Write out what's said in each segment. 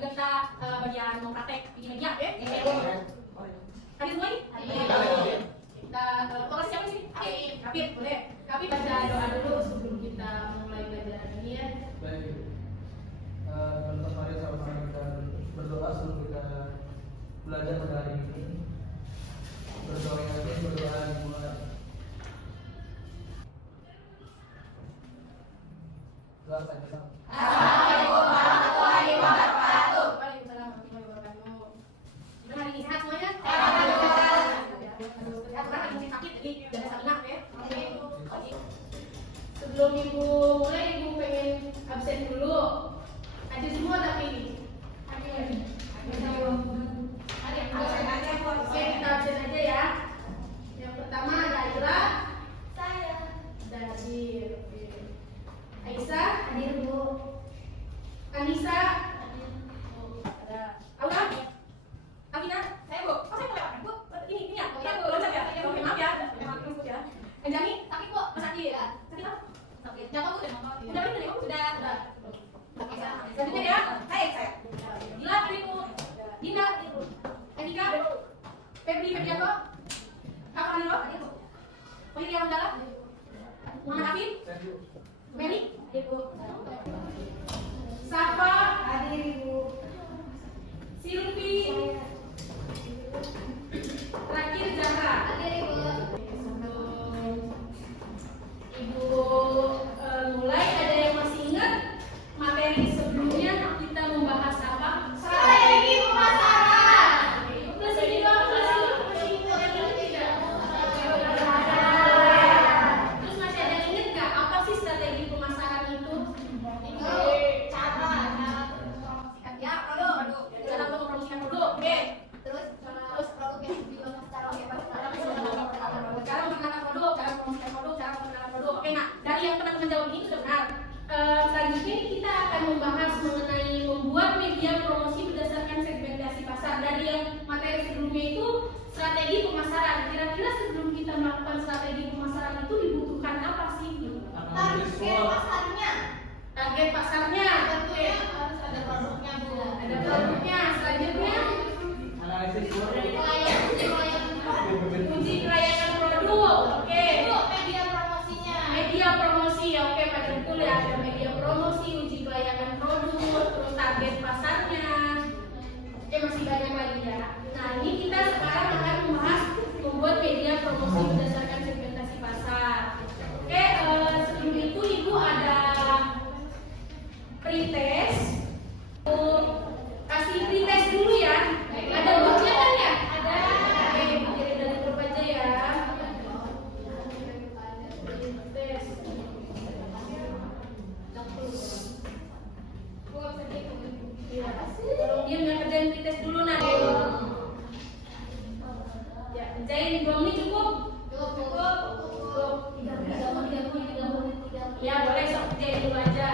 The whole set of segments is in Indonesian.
kita bagian mau praktek bikin media, ya? Hadir semua ini? Kita lokasi siapa sih? Kapit, boleh. Kapit baca doa dulu sebelum kita mulai belajar ini ya. Baik. Teman-teman mari sama-sama kita berdoa sebelum kita belajar pada hari ini. Berdoa yakin, berdoa dimulai. Doa saja. Assalamualaikum warahmatullahi wabarakatuh. Waalaikumsalam warahmatullahi wabarakatuh. Gimana hari ini, sehat semuanya? Sekarang lagi sakit jadi jangan salinah ya. Sebelum ibu mulai, ibu pengen absen dulu. Hadir semua tapi ini. Hadir. Oke, kita absen aja ya. Yang pertama ada Aira. Saya. Ada hadir. Aisyah. Hadir Bu. Anissa. Hadir. Ada Aura. Afina. Saya Bu. Oh saya boleh makan Bu. Ini ya. Loncat ya. Oke maaf ya. Maaf ya. Anjani. Sakit Bu. Mas Adi ya. Sakit apa? Sakit. Jangan Bu. Udah ini Bu. Sudah. Selanjutnya ya. Saya. Gila Bu. Dinda. Andika. Febri Febrianto. Kakak Aniro. Putri Amdala. Muhammad Afif. Meli. Ibu. Safa. Hadir Ibu. Silvi. Terakhir Zahra. Hadir Ibu. Ibu mulai, ada yang masih ingat materi sebelumnya kita membahas apa? Strategi pemasaran. Plus ini dong, plus ini. Terus masih ada yang ingat nggak apa sih strategi pemasaran itu? Cara mempromosikan ya, produk. Cara mempromosikan produk. Oke. Terus produk yang dijual secara bebas. Cara memperkenalkan produk, cara mempromosikan produk, cara memperkenalkan produk. Oke, nah dari yang teman-teman jawab ini sudah benar. Selanjutnya kita akan membahas mengenai membuat media promosi berdasarkan segmentasi pasar. Dari yang materi sebelumnya itu strategi pemasaran. Kira-kira sebelum kita melakukan strategi pemasaran itu dibutuhkan apa sih? Target pasarnya. Target pasarnya. Tentunya harus ada produknya Bu. Ada produknya. Selanjutnya Analisis produk. uji kelayakan produk. Oke. Media promosinya. Media promosi, oke Pak betul ya, ada media promosi, uji kelayakan produk, terus target pasarnya, masih banyak lagi ya. Nah ini kita sekarang akan membahas membuat media promosi berdasarkan segmentasi pasar. Oke, sebelum itu Ibu ada pretest, kasih pretest dulu ya. Ada booknya kan ya? Ada. Oke, Ibu kirim dari grup aja ya. Tolong diam ya, kerjain pretest dulu nah. Ya, kerjain 2 menit cukup. Cukup. 30. Ya, boleh sok kerjain dulu aja.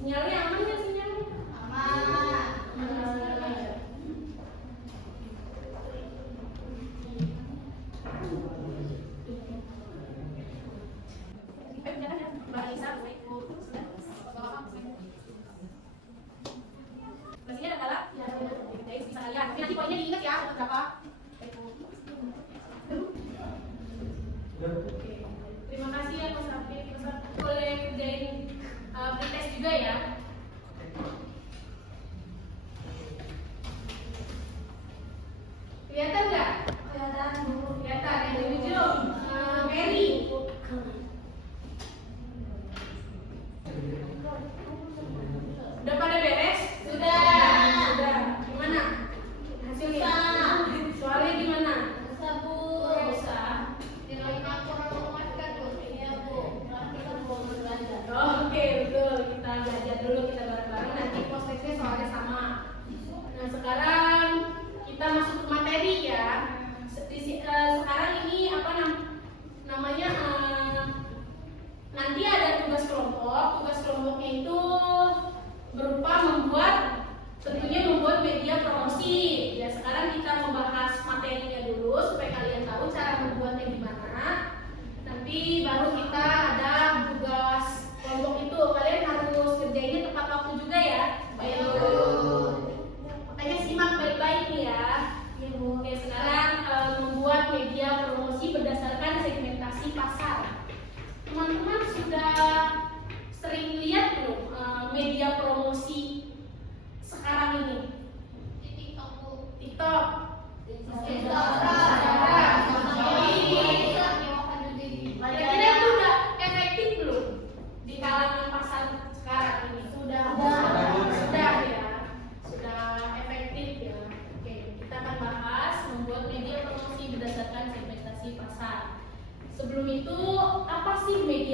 Sinyalnya aman ya sinyalnya? Aman. Masih ada kala? Ya, bisa kalian. Tapi nanti poinnya diingat ya, berapa? Oke. Terima kasih ya Mas Afif. Mas Afif boleh kerjain pretest juga ya. Kelihatan nggak? Kelihatan Bu. Kelihatan. Yang ujung Mary. Udah pada beres? Sudah. Gimana hasilnya?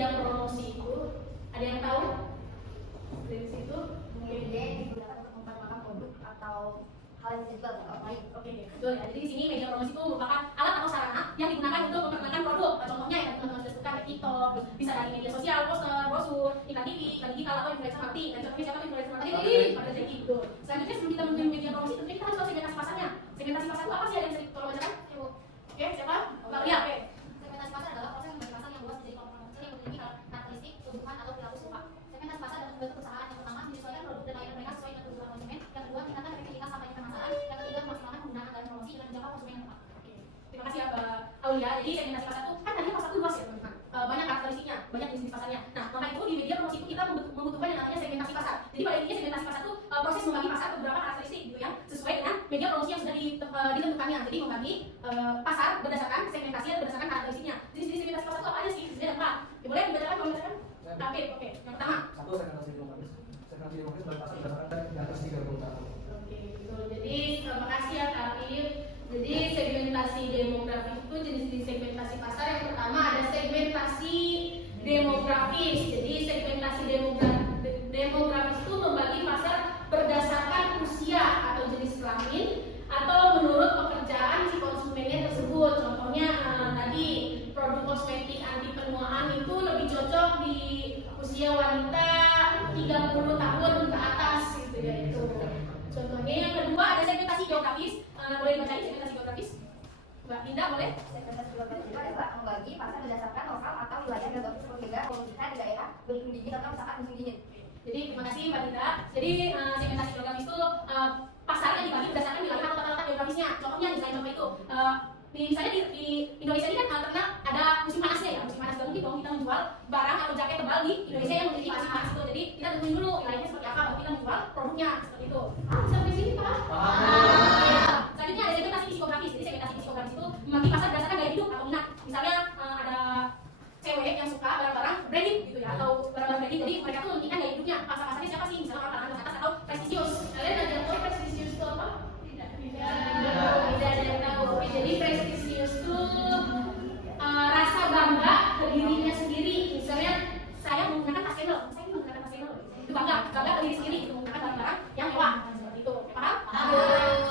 media promosi itu ada yang tahu dari situ? Media yang digunakan untuk memperkenalkan produk atau hal yang dijual ke orang lain. Oke, betul ya. Jadi di sini media promosi itu merupakan alat atau sarana yang digunakan untuk memperkenalkan produk. Contohnya yang teman-teman sudah sebutkan kayak TikTok, bisa dari media sosial, poster, brosur, iklan TV, iklan digital atau influencer marketing. Dan contohnya siapa influencer marketing? Pada jadi gitu. Selanjutnya sebelum kita menuju media promosi, tentunya kita harus tahu segmentasi pasarnya. Segmentasi pasar itu apa sih? Ada yang bisa tolong bacakan? Oke, siapa? Mbak Lia. Oke. Segmentasi pasar adalah proses membagi pasar yang luas menjadi kelompok kecil yang memiliki karakteristik, kebutuhan atau perilaku serupa. Segmentasi pasar dapat membantu perusahaan yang pertama menyesuaikan produk dan layanan mereka sesuai dengan kebutuhan konsumen. Yang kedua, meningkatkan efektivitas sampainya pemasaran. Yang ketiga, memaksimalkan penggunaan anggaran promosi dengan menjangkau konsumen yang tepat. Oke. Terima kasih ya Mbak Aulia. Jadi segmentasi pasar itu kan tadi pasar itu luas ya teman-teman. Banyak karakteristiknya, banyak jenis pasarnya. Nah, maka itu di media promosi itu kita membutuhkan yang namanya segmentasi pasar. Jadi pada intinya segmentasi pasar itu proses membagi pasar ke beberapa karakteristik gitu ya, sesuai dengan media promosi yang sudah ditentukannya. Jadi membagi pasar berdasarkan segmentasi dan berdasarkan karakteristiknya. Jenis-jenis segmentasi pasar itu apa aja sih? Sebenarnya ada 4. Ya, boleh dibacakan kalau misalkan? Oke. Yang pertama. Satu, segmentasi demografis. Segmentasi demografis bagi pasar berdasarkan di atas 30 tahun. Oke, betul. Jadi terima kasih ya Kak Arif. Jadi segmentasi demografis itu jenis segmentasi pasar. Yang pertama ada segmentasi demografis. Jadi segmentasi demografis itu membagi pasar berdasarkan usia atau jenis kelamin atau menurut pekerjaan si konsumennya tersebut. Contohnya tadi produk kosmetik anti penuaan itu lebih cocok di usia wanita 30 tahun ke atas gitu ya itu. Contohnya yang kedua ada segmentasi geografis. Boleh dibacain segmentasi geografis? Mbak Indah boleh? Segmentasi geografis itu adalah membagi pasar berdasarkan lokal atau wilayah geografis berbeda menunjukkan di daerah bermusim dingin atau misalkan musim dingin. Jadi terima kasih Mbak Dinda. Jadi segmentasi geografis itu pasar yang dibagi berdasarkan wilayah atau tata-tata geografisnya. Contohnya misalnya Bapak itu misalnya di Indonesia ini kan terkenal ada musim panasnya ya. Musim panas gak mungkin dong kita menjual barang atau jaket tebal di Indonesia yang memiliki musim panas itu. Jadi kita tentuin dulu wilayahnya seperti apa baru kita menjual produknya seperti itu. Sampai sini Pak? Selanjutnya ada segmentasi psikografis. Jadi segmentasi psikografis itu membagi pasar berdasarkan gaya hidup atau minat. Misalnya ada cewek yang suka barang-barang branding gitu ya atau barang-barang branding, jadi mereka tuh mementingkan gaya hidupnya. Pasar-pasarnya siapa sih? Misalnya orang kalangan atas atau prestisius. Kalian ada tahu prestisius itu apa? Tidak ada yang tahu. Oke, jadi prestisius itu rasa bangga ke dirinya sendiri. Misalnya saya menggunakan tas Chanel, itu bangga ke diri sendiri, itu menggunakan barang-barang yang mewah seperti itu. Paham?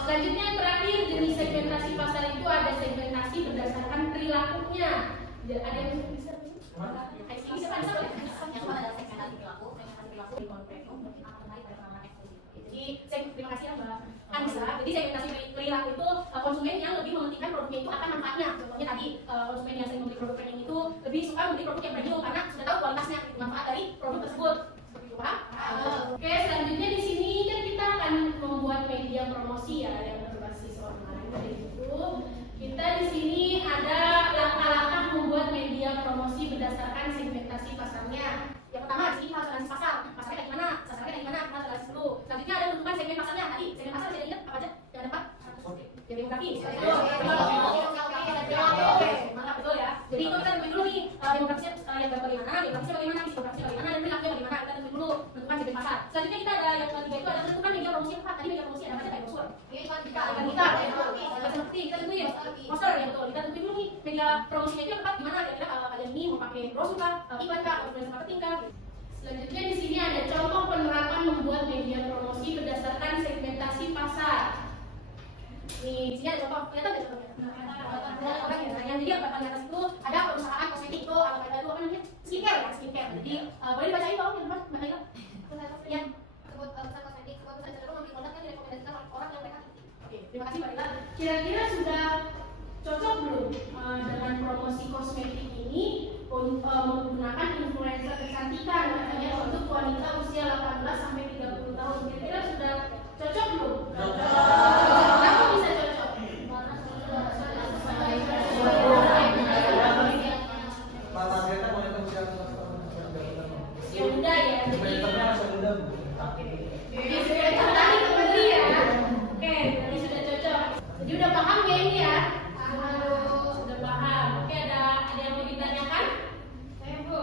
Selanjutnya yang terakhir jenis segmentasi pasar itu ada segmentasi berdasarkan perilakunya. Ada yang bisa ICD siapa bisa boleh? Yang kedua adalah segmentasi perilaku Di konten akan menarik pada pengalaman eksklusif. Jadi terima kasih ya Mbak Anissa. Jadi segmentasi perilaku itu konsumen yang lebih mementingkan produknya itu akan manfaatnya. Contohnya tadi konsumen yang sering membeli produk premium itu lebih suka membeli produk yang premium karena sudah tahu kualitasnya, manfaat dari produk tersebut. Seperti itu Pak. Oke, selanjutnya di sini kan kita akan membuat media promosi ya yang berbasis online. Jadi itu kita di sini ada langkah-langkah membuat media promosi berdasarkan segmentasi pasarnya. Yang pertama di sini harus analisis pasar. Pasarnya kayak gimana? Sasarnya kayak gimana? Kita harus analisis dulu. Selanjutnya ada tentukan segmen pasarnya. Tadi segmen pasar bisa ingat apa aja? Yang ada 4. Yang demografi. Oke, mantap betul ya. Jadi itu kita tentuin dulu nih demografisnya yang bagaimana, demografisnya bagaimana, psikografisnya bagaimana, dan perilakunya bagaimana. Kita tentuin dulu tentukan segmen pasar. Selanjutnya kita ada yang ketiga itu ada tentukan media promosi yang tepat. Tadi media promosi ada apa aja kayak brosur. Iklan kita, seperti kita tentuin poster ya betul. Kita tentuin dulu nih media promosinya itu yang tepat gimana. Kira-kira kalau kalian ini mau pakai brosur kah, iklan kah, influencer marketing kah. Selanjutnya di sini ada contoh penerapan membuat media promosi berdasarkan segmentasi pasar. Nih, di sini ada contoh, kelihatan nggak contohnya? Orang yang jadi yang paling atas itu ada perusahaan kosmetik itu atau kayak itu apa namanya? Skincare ya, skincare. Jadi boleh dibacain dong, yang Mbak Ila. Ya. Sebut perusahaan kosmetik, sebut perusahaan cenderung membeli produk yang direkomendasikan oleh orang yang mereka. Oke, terima kasih Mbak Ila. Kira-kira sudah cocok belum dengan promosi kosmetik ini menggunakan influencer kecantikan katanya untuk wanita usia 18 sampai 30 tahun. Kira-kira sudah cocok belum? Kenapa bisa cocok? Targetnya wanita usia 18 Ya udah ya. Influencernya masih muda. Jadi sudah tertarik kembali ya. Oke, berarti sudah cocok. Jadi udah paham ya ini ya? Sudah paham. Oke, ada yang mau ditanyakan? Saya Bu.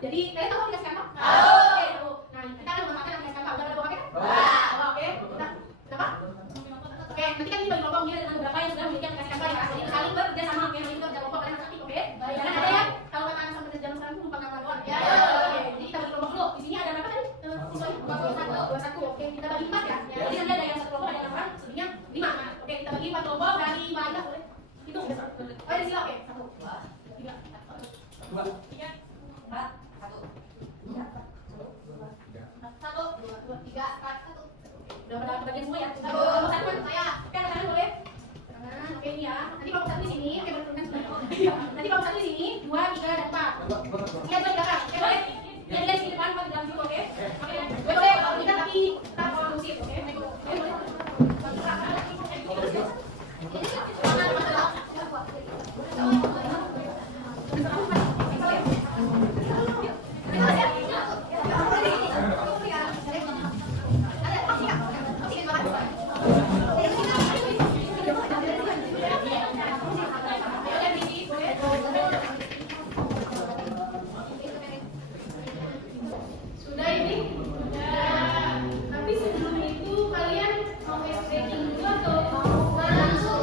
Jadi kalian tahu aplikasi Canva? Oke, tahu. Nah, kita akan menggunakan aplikasi Canva. Udah pada pakai kan? Oke. Kenapa? Oke, nanti kan ini bagi kelompok ini dengan beberapa yang sudah memiliki aplikasi Canva ya. Jadi saling bekerja sama. Oke, nanti kita kerja kelompok kalian harus aktif, oke? Jangan ada yang kalau kata anak sampai jam sekarang lupa kapan. Ya. Oke, jadi kita bagi kelompok dulu. Di sini ada berapa tadi? Siswanya 21. Oke, kita bagi 4 ya. Jadi nanti ada yang satu kelompok ada 6 orang, selebihnya 5. Nah, oke, kita bagi 4 kelompok dari Maida boleh? Itu udah satu. Oh, dari sila oke. 1 2 3 4 3 4 Udah pada bagian semua ya? Kelompok 1 kan saya. Oke, tangan boleh? Tangan, oke ini ya. Nanti kelompok 1 di sini, oke berturutkan sebenarnya. Nanti kelompok 1 di sini, 2, 3, dan 4. Iya, 2 di belakang. Oke, boleh? Yang di sini depan, 4 di dalam situ, oke? Oke, boleh kalau kita tapi kita kondusif, oke? Boleh? Sudah ini? Sudah. Tapi sebelum itu kalian mau ice breaking dulu atau mau langsung?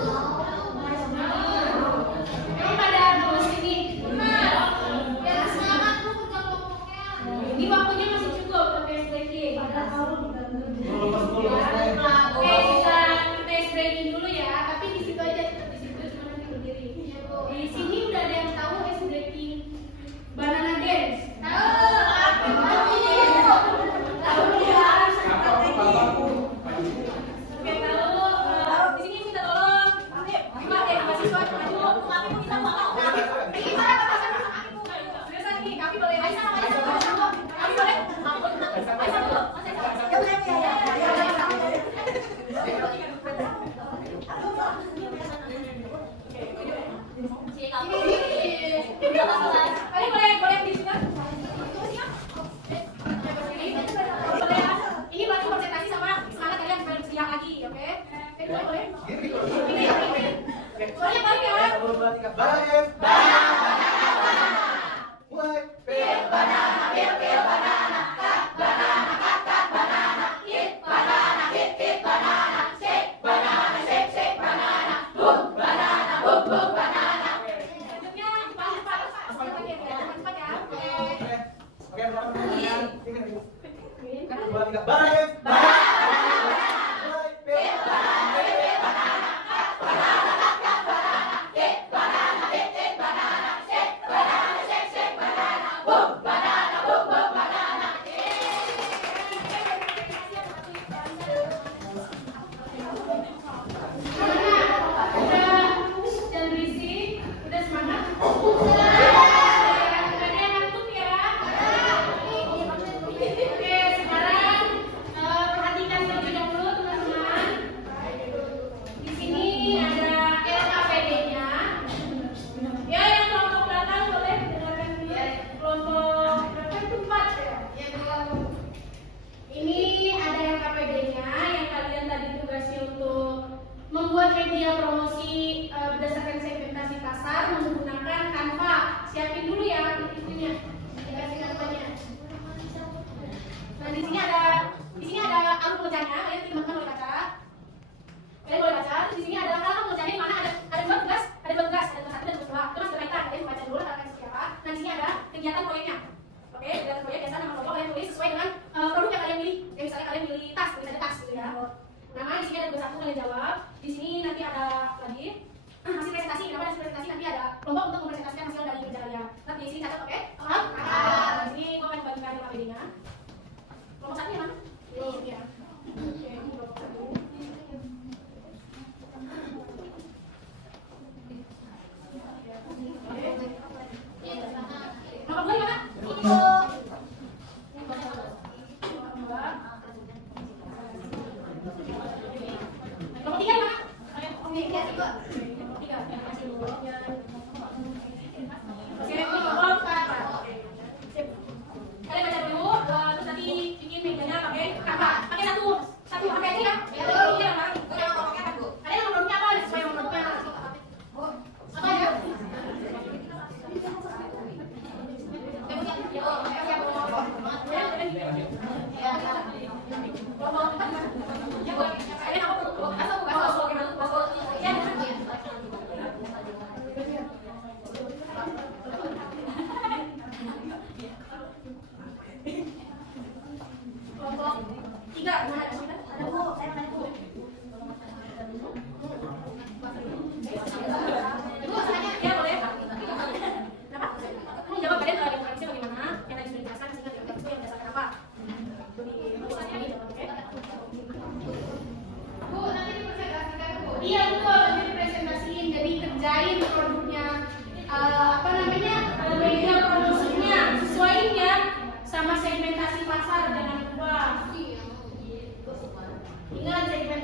Emang pada mau sini? Ya semangat tuh kerja kelompoknya. Ini waktunya masih cukup untuk ice breaking. Oke, kita ice breaking dulu ya. Tapi di situ aja, di situ cuma nanti berdiri. Di sini udah ada yang tahu ice breaking banana dance? Oke, tahu. Di sini minta tolong. Coba deh mahasiswa maju. Kami minta tolong. Ini mana batasan aku? Biasa nih, kami boleh. Aisyah, kami boleh. Aisyah dulu. Ya boleh ya. Kalian boleh di sini. Ini baru presentasi sama semangat kalian supaya lebih siap lagi, oke? Boleh? Soalnya balik ya. Membuat media promosi berdasarkan segmentasi pasar menggunakan Canva. Siapin dulu ya itunya, aplikasi Canva-nya. Nah di sini ada alur pembacanya, kalian teman-teman boleh baca. Kalian boleh baca. Di sini ada halaman pembacanya di mana ada dua tugas, ada tugas 1 dan tugas 2. Itu masih berkaitan, kalian baca dulu halaman siapa. Nah di sini ada kegiatan proyeknya. Oke, kegiatan proyek biasa nama kelompok kalian tulis sesuai dengan produk yang kalian pilih. Ya misalnya kalian pilih tas, tulis aja tas gitu ya. Nama di sini ada tugas 1 kalian jawab. Di sini nanti ada lagi hasil presentasi. Kenapa hasil presentasi? Nanti ada kelompok untuk mempresentasikan hasil dari kerjanya. Nanti di sini catat, oke? Paham? Di sini gua akan bagikan KPD-nya. Kelompok 1 yang mana? Ini ya. Oke, kelompok 1. Nomor 2 di mana? Nomor 3 di mana? Oke, 3. Oke, ini kelompok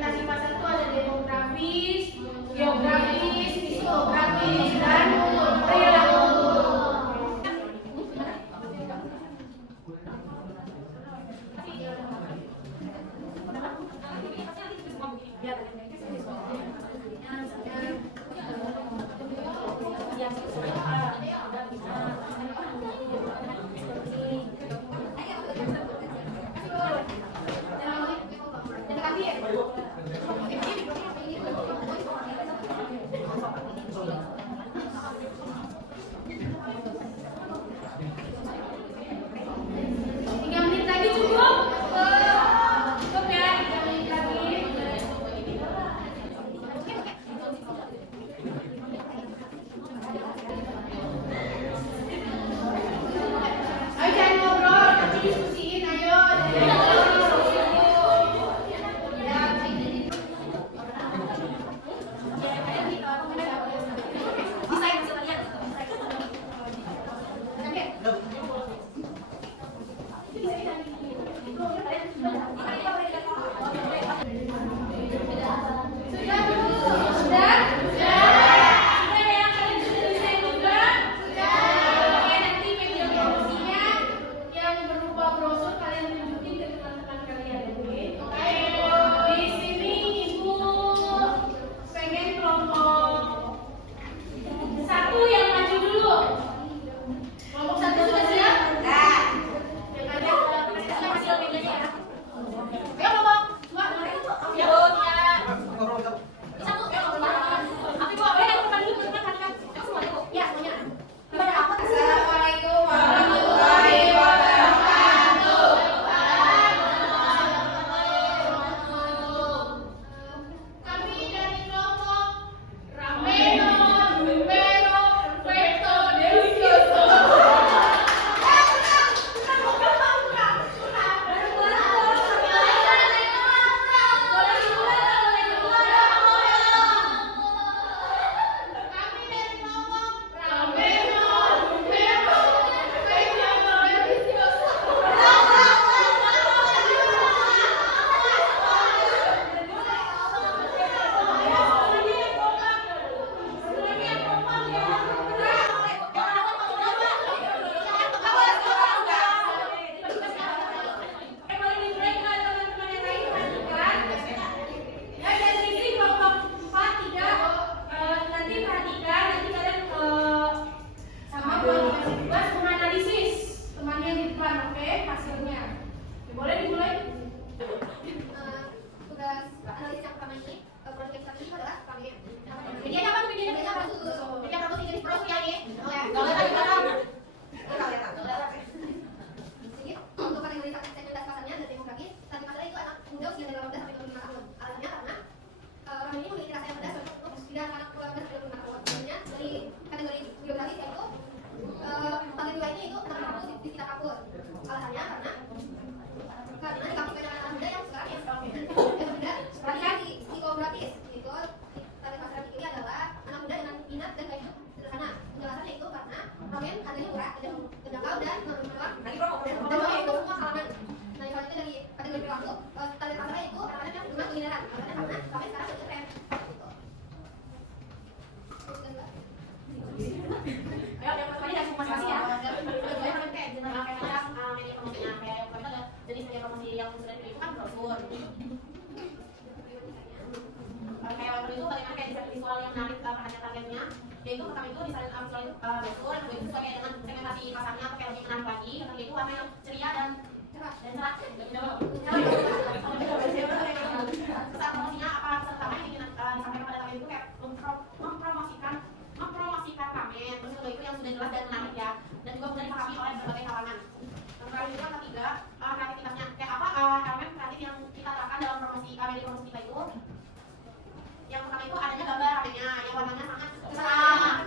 segmentasi pasar itu ada demografis, geografis, psikografis, dan perilaku. Yaitu pertama itu disalin visual brosur, itu sesuai dengan segmentasi pasarnya pakai lebih menarik lagi. Yang kedua itu warna yang ceria dan cerah. Saat promosinya apa pertama yang disampaikan pada kami itu kayak mempromosikan ramen. Terus kedua itu yang sudah jelas dan menarik ya, dan juga mudah dipahami oleh berbagai kalangan. Yang terakhir itu yang ketiga kreativitasnya, kayak apa elemen kreatif yang kita terapkan dalam media promosi kita itu. Yang pertama itu adanya gambar ramennya yang warnanya sangat cerah.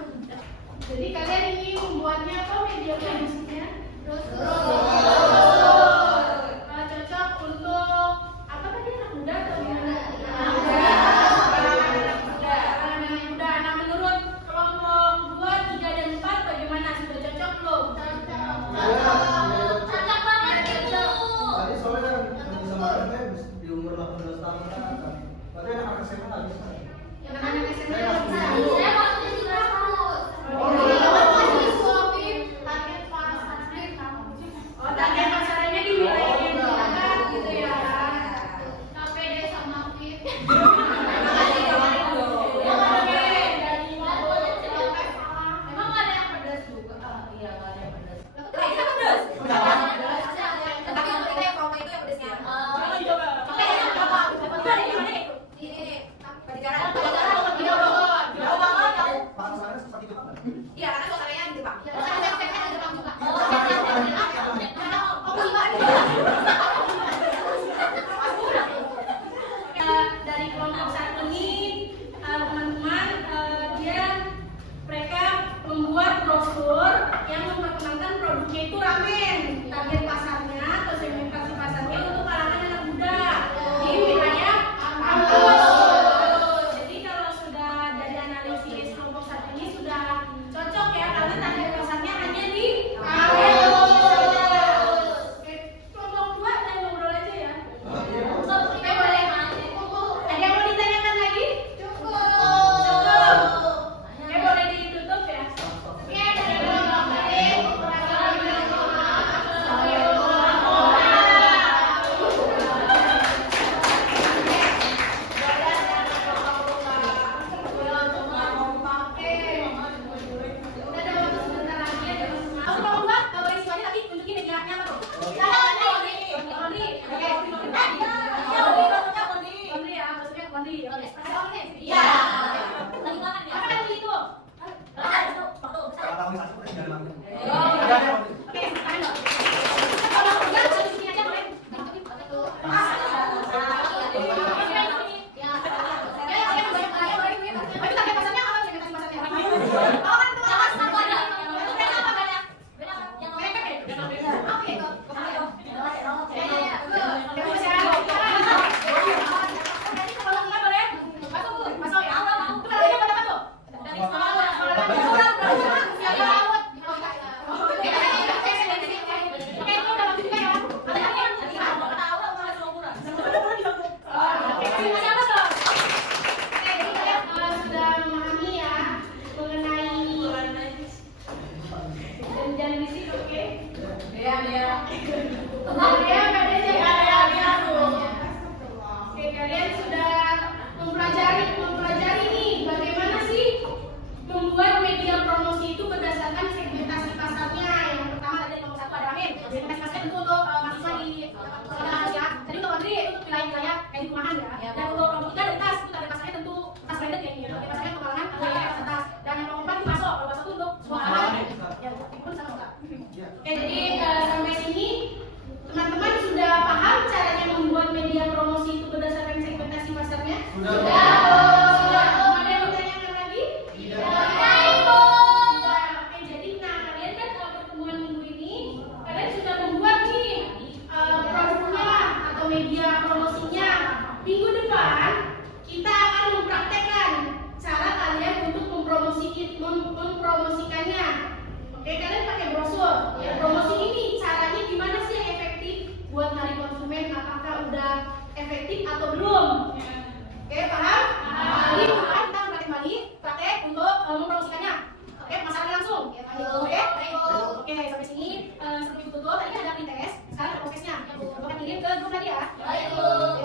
Jadi kalian ini membuatnya apa media promosinya? Brosur. Cocok untuk Oke, tangan dong. Kalau udah satu sini aja boleh. Kalian sudah mempelajari nih bagaimana sih membuat media promosi itu berdasarkan segmentasi pasarnya. Yang pertama tadi nomor 1 ada Amin. Segmentasi pasarnya tentu untuk mahasiswa di kelas ya. Tadi untuk Andri itu untuk wilayah-wilayah kayak di rumahan ya. Dan untuk nomor 3 dari tas itu target pasarnya tentu tas branded ya ini. Target pasarnya untuk kalangan tas. Dan yang nomor 4 itu masuk. Kalau masuk itu untuk semua kalangan. Ya, pun sama enggak? Oke, jadi sampai sini teman-teman sudah paham caranya membuat media promosi itu berdasarkan segmentasi pasarnya? Sudah. Ada yang bertanya lagi? Tidak. Oke, jadi kalian kan kalau pertemuan minggu ini kalian sudah membuat nih produknya atau media promosinya. Minggu depan kita akan mempraktekkan cara kalian untuk mempromosikannya. Oke, kalian pakai brosur. Ya, promosi ini caranya gimana sih yang efektif buat narik konsumen? Apakah udah efektif atau belum? Oke, paham? Jadi kita praktek untuk mempromosikannya. Oke, masalahnya langsung. Oke, sampai sini seperti itu tuh. Tadi kan ada printes, sekarang ada prosesnya. Bukan kirim ke grup lagi ya.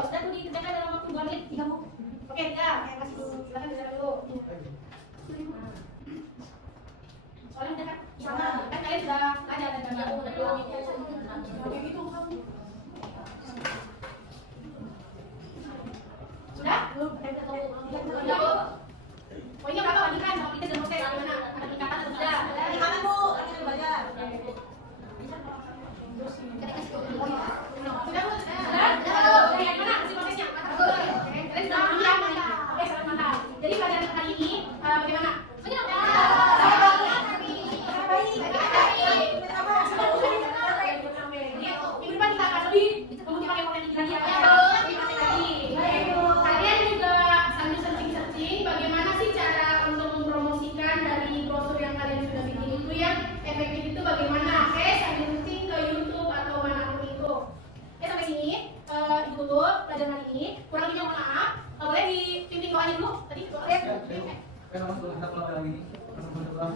Sudah tuh dikerjakan dalam waktu 2 menit 3 menit. Oke, ya, kasih dulu. Silakan bicara dulu. Soalnya udah sama, kan kalian sudah belajar dan gitu kamu. Sudah? Poinnya berapa bandingkan sama kita dan proses gimana? Ada peningkatan atau tidak? Peningkatan Bu, lagi belajar. Sudah Bu? Sudah? Yang mana hasil prosesnya? Kalian sudah mantap. Oke, sangat mantap. Jadi pelajaran kali ini bagaimana? Minggu depan kita akan lebih mungkin pakai konten lagi ya. Kalian juga sambil searching bagaimana sih cara untuk mempromosikan dari brosur yang kalian sudah bikin itu yang efektif itu bagaimana? Oke, sambil searching ke YouTube atau manapun itu. Oke, sampai sini itu tuh pelajaran hari ini. Kurang lebihnya mohon maaf. Boleh dipimpin doanya dulu tadi? Boleh. Kita ulang lagi. Ulang.